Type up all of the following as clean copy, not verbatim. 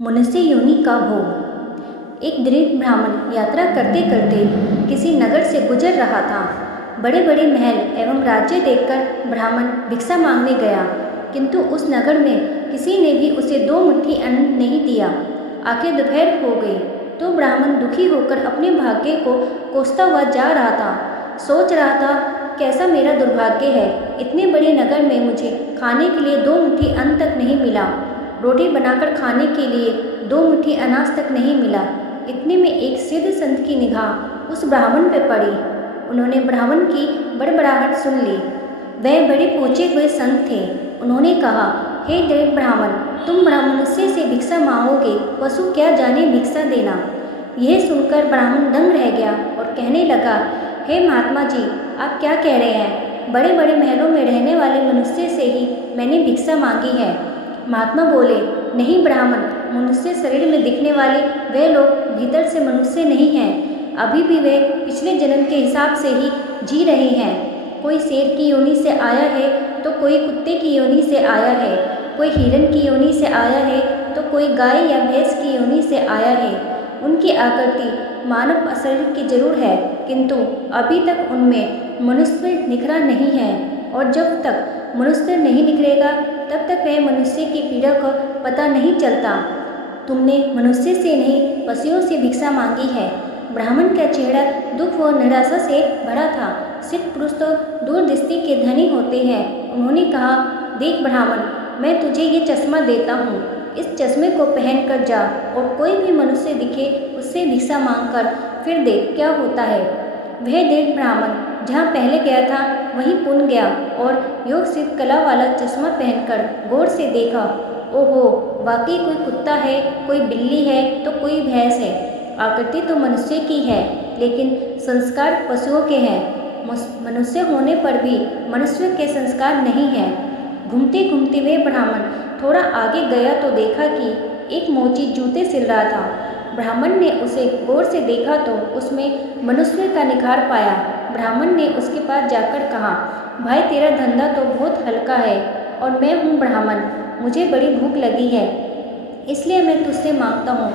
मनुष्य योनि का भोग। एक दरिद्र ब्राह्मण यात्रा करते करते किसी नगर से गुजर रहा था। बड़े बड़े महल एवं राज्य देखकर ब्राह्मण भिक्षा मांगने गया, किंतु उस नगर में किसी ने भी उसे 2 मुट्ठी अन्न नहीं दिया। आखिर दोपहर हो गई तो ब्राह्मण दुखी होकर अपने भाग्य को कोसता हुआ जा रहा था। सोच रहा था, कैसा मेरा दुर्भाग्य है, इतने बड़े नगर में मुझे खाने के लिए 2 मुट्ठी अन्न तक नहीं मिला। रोटी बनाकर खाने के लिए 2 मुट्ठी अनाज तक नहीं मिला। इतने में एक सिद्ध संत की निगाह उस ब्राह्मण पर पड़ी। उन्होंने ब्राह्मण की बड़बड़ाहट सुन ली। वह बड़े पहुँचे हुए संत थे। उन्होंने कहा, हे दरिद्र ब्राह्मण, तुम मनुष्य से भिक्षा मांगोगे, पशु क्या जाने भिक्षा देना। यह सुनकर ब्राह्मण दंग रह गया और कहने लगा, हे महात्मा जी, आप क्या कह रहे हैं? बड़े बड़े महलों में रहने वाले मनुष्य से ही मैंने भिक्षा मांगी है। महात्मा बोले, नहीं ब्राह्मण, मनुष्य शरीर में दिखने वाले वे लोग भीतर से मनुष्य नहीं हैं। अभी भी वे पिछले जन्म के हिसाब से ही जी रहे हैं। कोई शेर की योनि से आया है तो कोई कुत्ते की योनि से आया है, कोई हिरण की योनि से आया है तो कोई गाय या भैंस की योनि से आया है। उनकी आकृति मानव शरीर की जरूर है, किंतु अभी तक उनमें मनुष्य निखरा नहीं है, और जब तक मनुष्य नहीं निखरेगा तब तक वह मनुष्य की पीड़ा का पता नहीं चलता। तुमने मनुष्य से नहीं, पशुओं से भिक्षा मांगी है। ब्राह्मण का चेहरा दुख व निराशा से भरा था। सिद्ध पुरुष तो दूरदृष्टि के धनी होते हैं। उन्होंने कहा, देख ब्राह्मण, मैं तुझे ये चश्मा देता हूँ। इस चश्मे को पहनकर जा और कोई भी मनुष्य दिखे उससे भिक्षा मांगकर फिर देख क्या होता है। वह दरिद्र ब्राह्मण जहाँ पहले गया था वहीं पुन गया और योग सिद्ध कला वाला चश्मा पहनकर गौर से देखा। ओहो, वाकई कोई कुत्ता है, कोई बिल्ली है तो कोई भैंस है। आकृति तो मनुष्य की है, लेकिन संस्कार पशुओं के हैं। मनुष्य होने पर भी मनुष्य के संस्कार नहीं हैं। घूमते घूमते वे ब्राह्मण थोड़ा आगे गया तो देखा कि एक मोची जूते सिल रहा था। ब्राह्मण ने उसे गौर से देखा तो उसमें मनुष्य का निखार पाया। ब्राह्मण ने उसके पास जाकर कहा, भाई तेरा धंधा तो बहुत हल्का है और मैं हूँ ब्राह्मण, मुझे बड़ी भूख लगी है, इसलिए मैं तुझसे मांगता हूँ,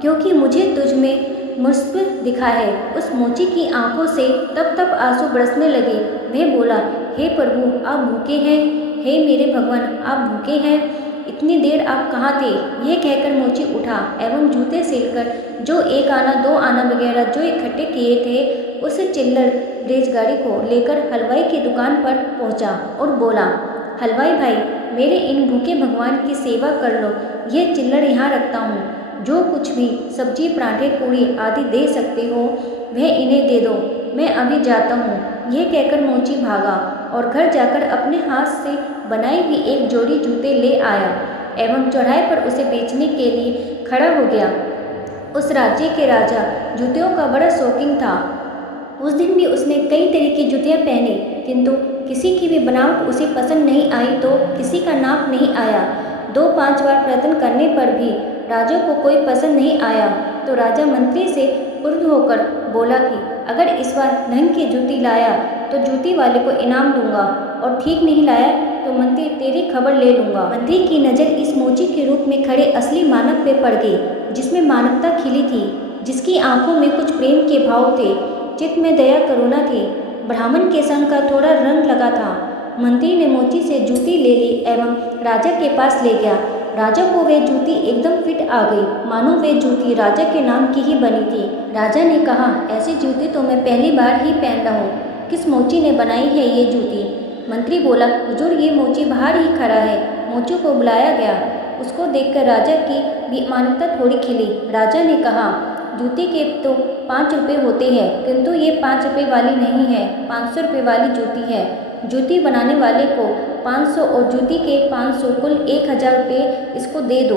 क्योंकि मुझे तुझ में मुश्किल दिखा है। उस मोची की आंखों से तप तप आंसू बरसने लगे। वह बोला, हे प्रभु, आप भूखे हैं? हे मेरे भगवान, आप भूखे हैं? इतनी देर आप कहाँ थे? यह कहकर मोची उठा एवं जूते सिलकर जो 1 आना 2 आना वगैरह जो इकट्ठे किए थे उस चिल्लर रेलगाड़ी को लेकर हलवाई की दुकान पर पहुंचा और बोला, हलवाई भाई, मेरे इन भूखे भगवान की सेवा कर लो। यह चिल्लड़ यहाँ रखता हूँ, जो कुछ भी सब्जी पराठे पूड़ी आदि दे सकते हो वह इन्हें दे दो, मैं अभी जाता हूँ। यह कहकर मोची भागा और घर जाकर अपने हाथ से बनाई हुई एक जोड़ी जूते ले आया एवं चौराहे पर उसे बेचने के लिए खड़ा हो गया। उस राज्य के राजा जूतियों का बड़ा शौकीन था। उस दिन भी उसने कई तरह की जूतियाँ पहनी, किंतु किसी की भी बनावट उसे पसंद नहीं आई तो किसी का नाप नहीं आया। 2-5 बार प्रयत्न करने पर भी राजा को कोई पसंद नहीं आया तो राजा मंत्री से क्रुद्ध होकर बोला कि अगर इस बार ढंग की जूती लाया तो जूती वाले को इनाम दूंगा, और ठीक नहीं लाया तो मंत्री तेरी खबर ले लूँगा। मंत्री की नज़र इस मोची के रूप में खड़े असली मानव पे पड़ गई, जिसमें मानवता खिली थी, जिसकी आंखों में कुछ प्रेम के भाव थे, चित्त में दया करुणा थी। ब्राह्मण के संग का थोड़ा रंग लगा था। मंत्री ने मोची से जूती ले ली एवं राजा के पास ले गया। राजा को वह जूती एकदम फिट आ गई, मानो वह जूती राजा के नाम की ही बनी थी। राजा ने कहा, ऐसी जूती तो मैं पहली बार ही पहन रहा हूँ, किस मोची ने बनाई है ये जूती? मंत्री बोला, हुजूर, ये मोची बाहर ही खड़ा है। मोची को बुलाया गया। उसको देखकर राजा की भी मानवता थोड़ी खिली। राजा ने कहा, जूती के तो 5 रुपये होते हैं, किंतु ये 5 रुपये वाली नहीं है, 500 रुपये वाली जूती है। जूती बनाने वाले को 500 और जूती के 500, कुल 1000 रुपये इसको दे दो।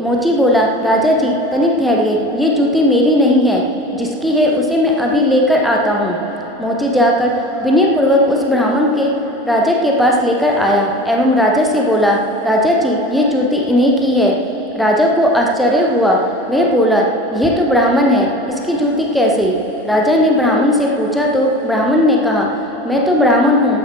मोची बोला, राजा जी तनिक ठहरिए, ये जूती मेरी नहीं है, जिसकी है उसे मैं अभी लेकर आता हूँ। मोची जाकर विनयपूर्वक उस ब्राह्मण के राजा के पास लेकर आया एवं राजा से बोला, राजा जी, ये जूती इन्हीं की है। राजा को आश्चर्य हुआ। वह बोला, यह तो ब्राह्मण है, इसकी जूती कैसे? राजा ने ब्राह्मण से पूछा तो ब्राह्मण ने कहा, मैं तो ब्राह्मण हूँ,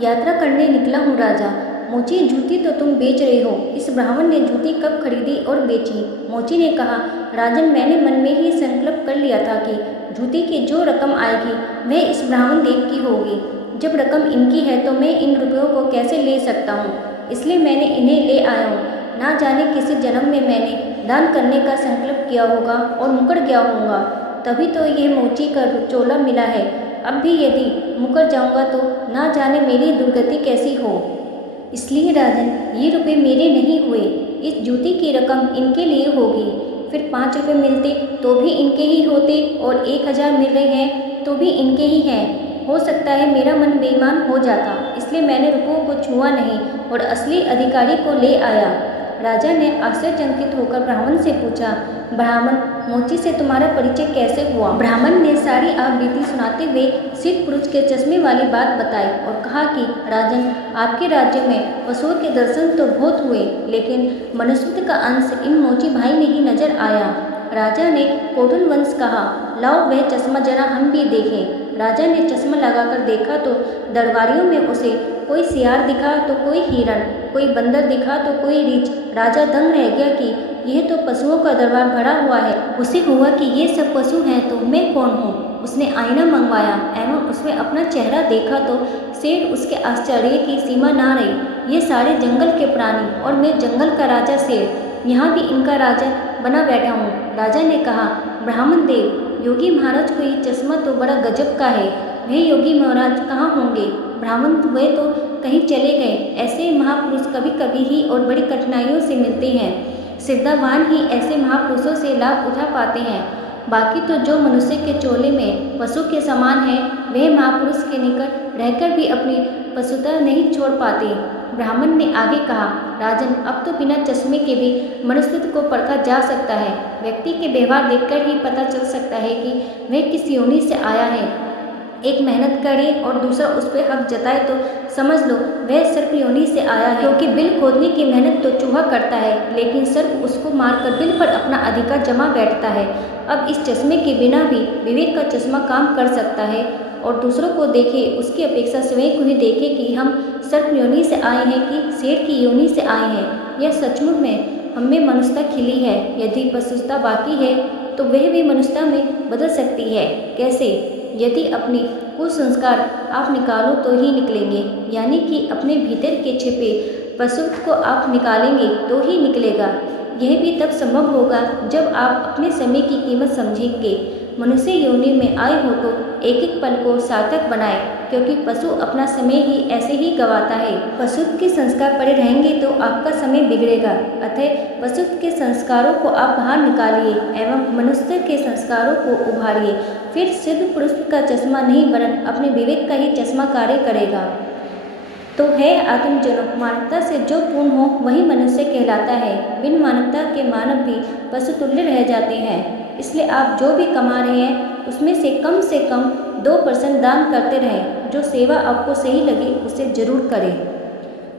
यात्रा करने निकला हूँ राजा, मोची, जूती तो तुम बेच रहे हो। इस ब्राह्मण ने जूती कब खरीदी और बेची? मोची ने कहा, राजन, मैंने मन में ही संकल्प कर लिया था कि जूती की जो रकम आएगी वह इस ब्राह्मण देव की होगी। जब रकम इनकी है तो मैं इन रुपयों को कैसे ले सकता हूँ, इसलिए मैंने इन्हें ले आया हूँ। ना जाने किसी जन्म में मैंने दान करने का संकल्प किया होगा और मुकर गया होऊंगा, तभी तो ये मोची का चोला मिला है। अब भी यदि मुकर जाऊंगा तो ना जाने मेरी दुर्गति कैसी हो। इसलिए राजन, ये रुपए मेरे नहीं हुए, इस जूती की रकम इनके लिए होगी। फिर 5 रुपये मिलते तो भी इनके ही होते और 1000 मिल रहे हैं तो भी इनके ही हैं। हो सकता है मेरा मन बेईमान हो जाता, इसलिए मैंने रुपयों को छुआ नहीं और असली अधिकारी को ले आया। राजा ने आश्चर्यचकित होकर ब्राह्मण से पूछा, ब्राह्मण, मोची से तुम्हारा परिचय कैसे हुआ? ब्राह्मण ने सारी बीती सुनाते हुए सिद्ध पुरुष के चश्मे वाली बात बताई और कहा कि राजन, आपके राज्य में पशुओं के दर्शन तो बहुत हुए, लेकिन मनुष्यत्व का अंश इन मोची भाई में ही नजर आया। राजा ने कोटल वंश कहा, लाओ वह चश्मा जरा हम भी देखें। राजा ने चश्मा लगाकर देखा तो दरबारियों में उसे कोई सियार दिखा तो कोई हिरण, कोई बंदर दिखा तो कोई रीछ। राजा दंग रह गया कि यह तो पशुओं का दरबार भरा हुआ है। उसे हुआ कि ये सब पशु हैं तो मैं कौन हूँ। उसने आईना मंगवाया एवं उसमें अपना चेहरा देखा तो शेर उसके आश्चर्य की सीमा ना रही। ये सारे जंगल के प्राणी और मैं जंगल का राजा शेर, यहाँ भी इनका राजा बना बैठा हूँ। राजा ने कहा, ब्राह्मण देव, योगी महाराज को ये चश्मा तो बड़ा गजब का है। वह योगी महाराज कहाँ होंगे? ब्राह्मण वे तो कहीं चले गए। ऐसे महापुरुष कभी कभी ही और बड़ी कठिनाइयों से मिलते हैं। सिद्धावान ही ऐसे महापुरुषों से लाभ उठा पाते हैं। बाकी तो जो मनुष्य के चोले में पशु के समान है, वह महापुरुष के निकट रहकर भी अपनी पशुता नहीं छोड़ पाते। ब्राह्मण ने आगे कहा, राजन, अब तो बिना चश्मे के भी मनुष्यत्व को परखा जा सकता है। व्यक्ति के व्यवहार देखकर ही पता चल सकता है कि वह किस योनि से आया है। एक मेहनत करे और दूसरा उस पर हक जताए तो समझ लो वह सर्प योनि से आया है, क्योंकि बिल खोदने की मेहनत तो चूहा करता है, लेकिन सर्प उसको मारकर बिल पर अपना अधिकार जमा बैठता है। अब इस चश्मे के बिना भी विवेक का चश्मा काम कर सकता है और दूसरों को देखे उसकी अपेक्षा स्वयं को ही देखे कि हम सर्प योनि से आए हैं कि शेर की योनि से आए हैं। यह सचमुच में हमें मनुष्यता खिली है। यदि पशुता बाकी है तो वह भी मनुष्यता में बदल सकती है। कैसे? यदि अपनी कुसंस्कार आप निकालो तो ही निकलेंगे, यानी कि अपने भीतर के छिपे पशुत्व को आप निकालेंगे तो ही निकलेगा। यह भी तब संभव होगा जब आप अपने समय की कीमत समझेंगे। मनुष्य योनि में आए हो तो एक एक पल को सार्थक बनाए, क्योंकि पशु अपना समय ही ऐसे ही गंवाता है। पशुत्व के संस्कार पड़े रहेंगे तो आपका समय बिगड़ेगा। अतः पशुत्व के संस्कारों को आप बाहर निकालिए एवं मनुष्य के संस्कारों को उभारिए। फिर सिद्ध पुरुष का चश्मा नहीं वरन अपने विवेक का ही चश्मा कार्य करेगा। तो है आत्मजनों, मानवता से जो पूर्ण हो वही मनुष्य कहलाता है। बिन मानवता के मानव भी पशुतुल्य रह जाते हैं। इसलिए आप जो भी कमा रहे हैं उसमें से कम 2% दान करते रहें। जो सेवा आपको सही लगे उसे जरूर करें।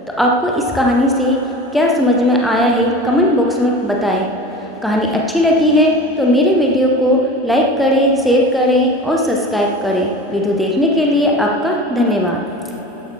तो आपको इस कहानी से क्या समझ में आया है कमेंट बॉक्स में बताएं। कहानी अच्छी लगी है तो मेरे वीडियो को लाइक करें, शेयर करें और सब्सक्राइब करें। वीडियो देखने के लिए आपका धन्यवाद।